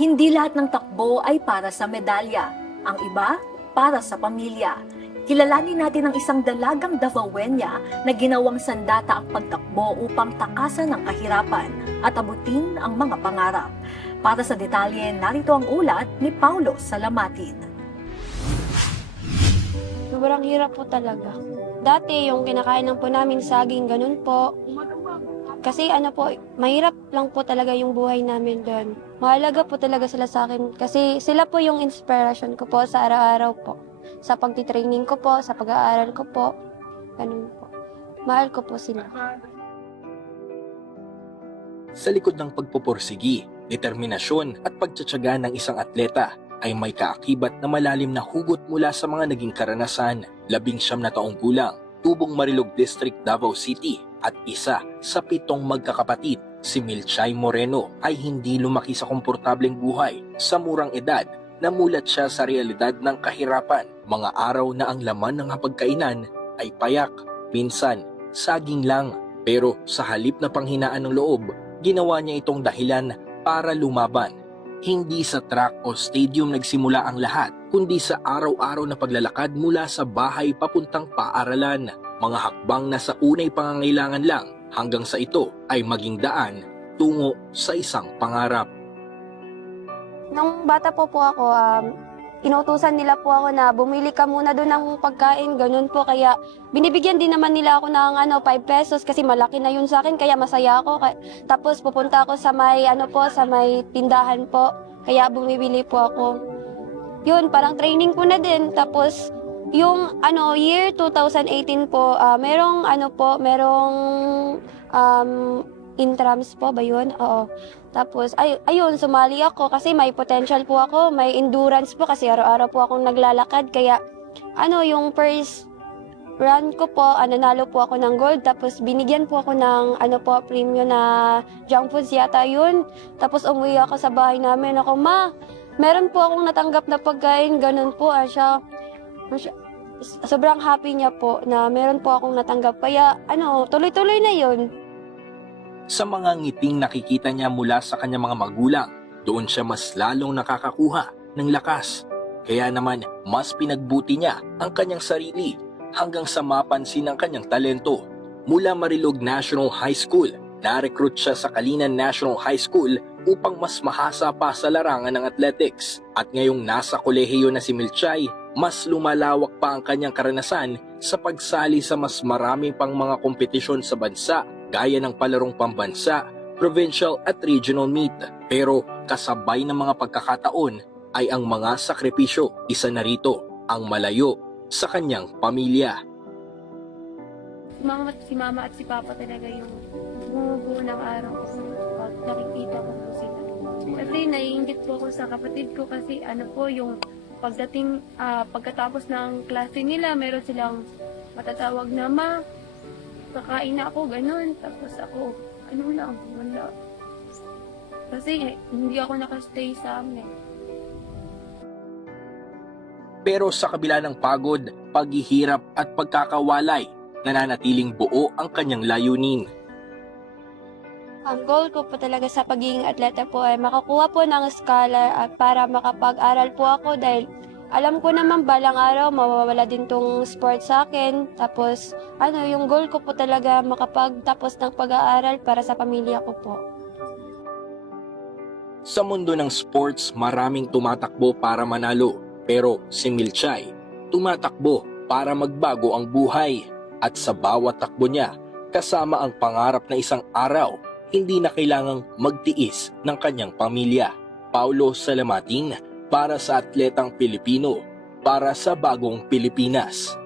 Hindi lahat ng takbo ay para sa medalya. Ang iba, para sa pamilya. Kilalanin natin ang isang dalagang Davaoeña na ginawang sandata ang pagtakbo upang takasan ang kahirapan at abutin ang mga pangarap. Para sa detalye, narito ang ulat ni Paulo Salamatin. Sobrang hirap po talaga. Dati yung kinakain lang po namin saging, ganun po. Kasi mahirap lang po talaga yung buhay namin doon. Mahalaga po talaga sila sa akin kasi sila po yung inspiration ko po sa araw-araw po. Sa pagtitraining ko po, sa pag-aaral ko po. Ganun po. Mahal ko po sila. Sa likod ng pagpupursigi, determinasyon at pagtsatsaga ng isang atleta ay may kaakibat na malalim na hugot mula sa mga naging karanasan. 19 na taong gulang, Tubong Marilog District, Davao City at isa sa 7 magkakapatid, si Milchay Moreno ay hindi lumaki sa komportableng buhay. Sa murang edad, namulat siya sa realidad ng kahirapan. Mga araw na ang laman ng hapagkainan ay payak, minsan saging lang. Pero sa halip na panghinaan ng loob, ginawa niya itong dahilan para lumaban. Hindi sa track o stadium nagsimula ang lahat, kundi sa araw-araw na paglalakad mula sa bahay papuntang paaralan. Mga hakbang na sa unay pangangailangan lang hanggang sa ito ay maging daan tungo sa isang pangarap. Nung bata po ako, inutusan nila po ako na bumili ka muna doon ng pagkain, ganun po. Kaya binibigyan din naman nila ako ng 5 pesos kasi malaki na yun sa akin, kaya masaya ako. Tapos pupunta ako sa may tindahan po, kaya bumibili po ako. Yun, parang training ko na din. Tapos yung year 2018 po, merong intrams po ba yun? Oo. Tapos, ayun, sumali ako kasi may potential po ako, may endurance po kasi araw-araw po akong naglalakad. Kaya, yung first run ko po, nanalo po ako ng gold. Tapos, binigyan po ako ng, premium na junk foods yata yun. Tapos, umuwi ako sa bahay namin. Ako, ma, meron po akong natanggap na pagkain. Ganun po, sobrang happy niya po na meron po akong natanggap. Kaya, tuloy-tuloy na yun. Sa mga ngiting nakikita niya mula sa kanyang mga magulang, doon siya mas lalong nakakakuha ng lakas. Kaya naman, mas pinagbuti niya ang kanyang sarili hanggang sa mapansin ang kanyang talento. Mula Marilog National High School, na-recruit siya sa Kalinan National High School upang mas mahasa pa sa larangan ng athletics. At ngayong nasa kolehiyo na si Milchay, mas lumalawak pa ang kanyang karanasan sa pagsali sa mas marami pang mga kompetisyon sa bansa, gaya ng palarong pambansa, provincial at regional meet. Pero kasabay ng mga pagkakataon ay ang mga sakripisyo. Isa na rito ang malayo sa kanyang pamilya. Si mama at si papa talaga yung bumubuo ng araw ko pag nakikita ko po sila. Kasi naiingit po ako sa kapatid ko kasi yung pagkatapos ng klase nila, meron silang matatawag na ma, kakain na ako, ganun. Tapos ako, wala. Kasi hindi ako nakastay sa amin. Pero sa kabila ng pagod, paghihirap at pagkakawalay, nananatiling buo ang kanyang layunin. Ang goal ko po talaga sa pagiging atleta po ay makakuha po ng scholar at para makapag-aral po ako dahil alam ko naman balang araw mawawala din tong sport sa akin. Tapos yung goal ko po talaga makapagtapos ng pag-aaral para sa pamilya ko po. Sa mundo ng sports, maraming tumatakbo para manalo. Pero si Milchay, tumatakbo para magbago ang buhay. At sa bawat takbo niya, kasama ang pangarap na isang araw, hindi na kailangang magtiis ng kanyang pamilya. Paulo Salamatin, para sa atletang Pilipino, para sa bagong Pilipinas.